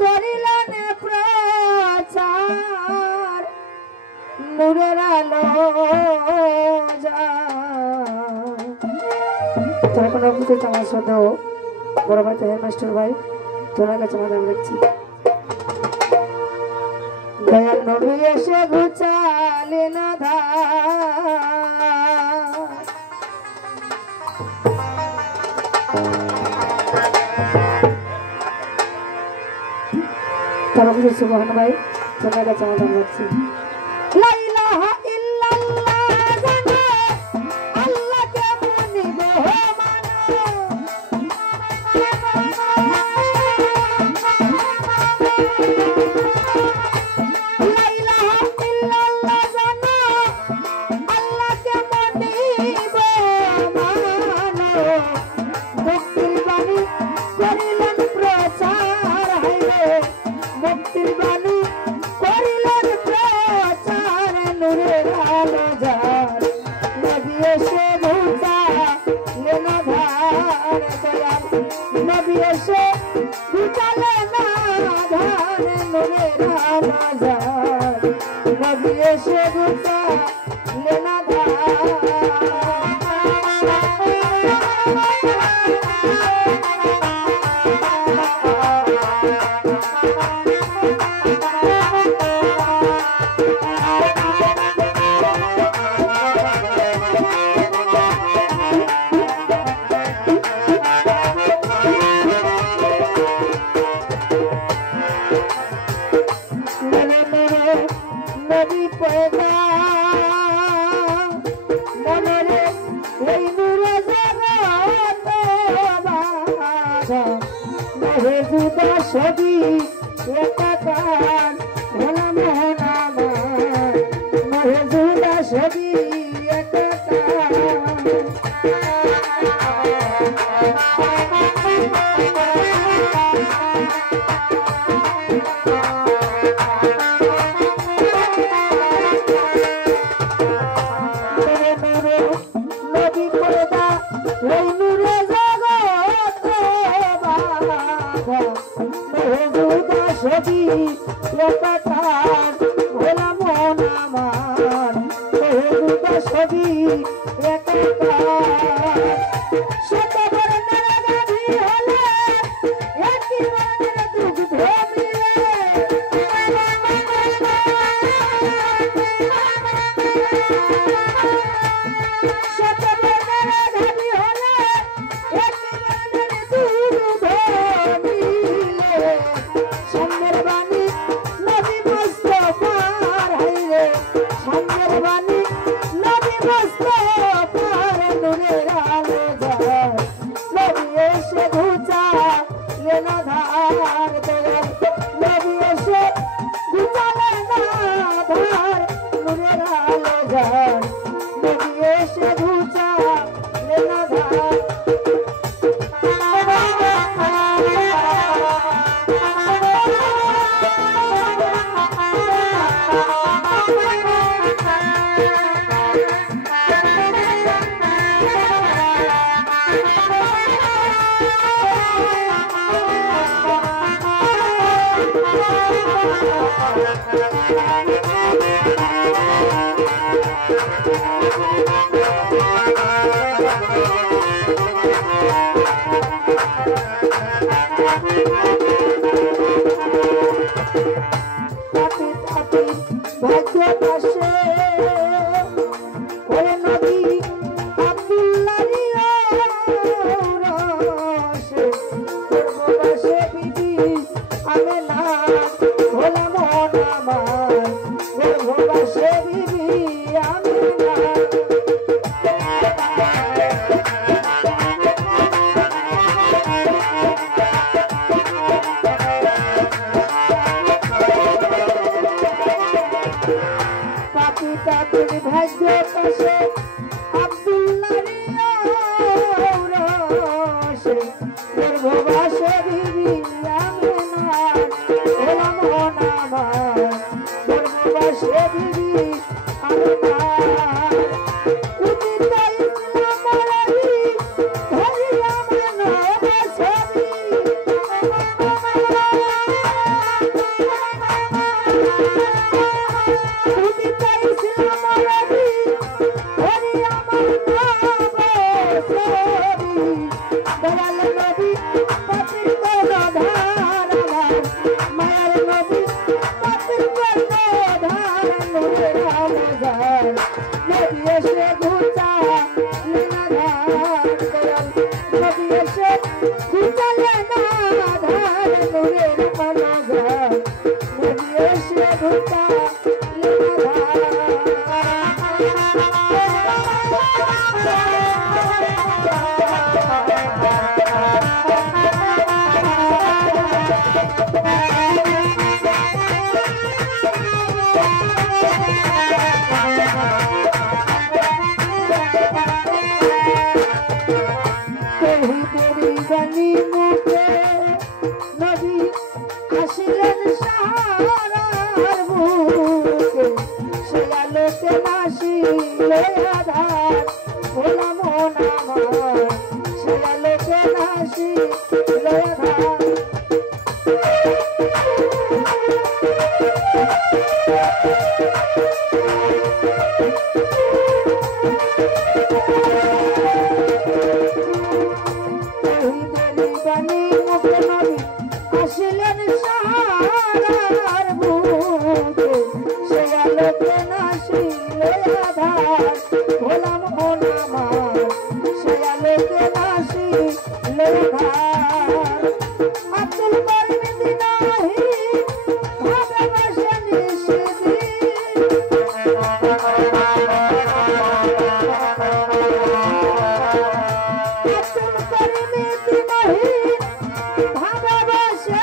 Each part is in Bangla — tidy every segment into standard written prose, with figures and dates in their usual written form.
করিলেন প্রচার নূরের আলো তখন উপস্থিত আমার সাথে বড় ভাই তাহের মাস্টার ভাই তোমার কাছে আমাদের দেখছি দয়াল নবী এসে ঘুচালেন তার উপস্থিত সুবহান ভাই তোমার কাছে আমাদের দেখছি লা ইলাহা ইল্লাল্লাহ জানো আল্লাহ কেমন গো সবই একাকার ভোলা মোহন আমার মহেজুদা সবই একাকার নদী পর্দা ওই নূরে জগৎ মহেজুদা সবই একাকার ভোলা মোহন আমার মহেজুদা সবই একাকার শত বর্ণের গাভী হলে একই বর্ণের দুগ্ধ মিলে শত বর্ণের গাভী হলে একই বর্ণের দুগ্ধ মিলে সামনের বাণী নবী মুস্তাফার হাইরে সামনের বাণী নবী মুস্তাফার নূরের আলো যায় নবী এসে ঘুচা লেনা ধার দয়াল নবী এসে ঘুচা লেনা ধার নূরের আলো যায় নবী এসে ঘুচা লেনা ধার ভাগ্য পাশে ওরে নবী আব্দুল্লাহর রসে পূর্ববাসে বিবি আমেনা ভোলা মোহন আমার পূর্ববাসে বিবি আমেনা পাপি ভাগ্য পাশে আব্দুল্লাহর রসে গর্ভবাসে বিবি আমেনার ভোলা মোহন আমার গর্ভবাসে বিবি আমেনার উদিত ইসলাম রাহি ধরিয়া মানব ছবি বাণী মুখে নবী আসিলেন সাহারার বুকে সে আলোকে নাসিলে আধার ভোলা মন আমার সে আলোকে নাসিলে আধার বাণী মুখে নবী আসিলেন সাহারার বুকে সে আলোকে নাসিলে আধার ভোলা মন আমার সে আলোকে নাসিলে আধার আব্দুল করিম দিনাহি ভালোবাসা নিষেধি আব্দুল করিম দিনাহি ভালোবাসা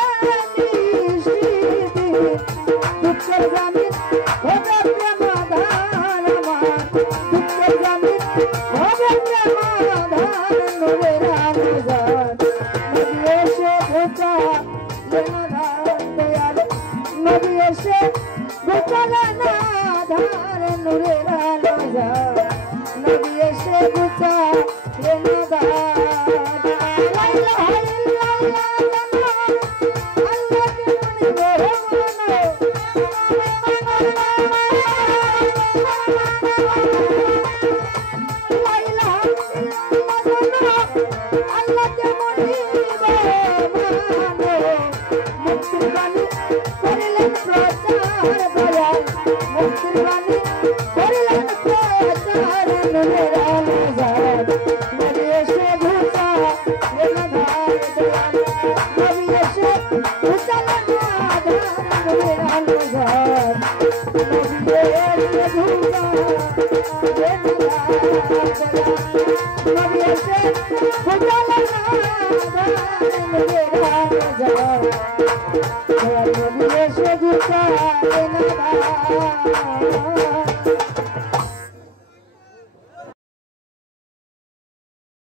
নিষেধি দুঃখের জামিন হবে প্রেমাধার আমার দুঃখের জামিন হবে প্রেমাধার নূরের আলোজার নবী এসে ঘোচালেন আধার দয়াল নবী এসে ঘোচালেন আধার নূরের আলোজার নবী এসে ঘোচালেন আধার লা ইলাহা ইল্লাল্লাহ আল্লাহকে মানিব আল্লাহকে মানিব মুক্তির বাণী করিলেন প্রচার দয়াল মুক্তির বাণী করিলেন প্রচার নূরের আলোজার নবী এসে ঘোচালেন আধার দয়াল নবী এসে ঘোচালেন আধার নূরের আলোজার নবী এসে ঘোচালেন আধার নবী এসে ঘোচালেন আধার নূরের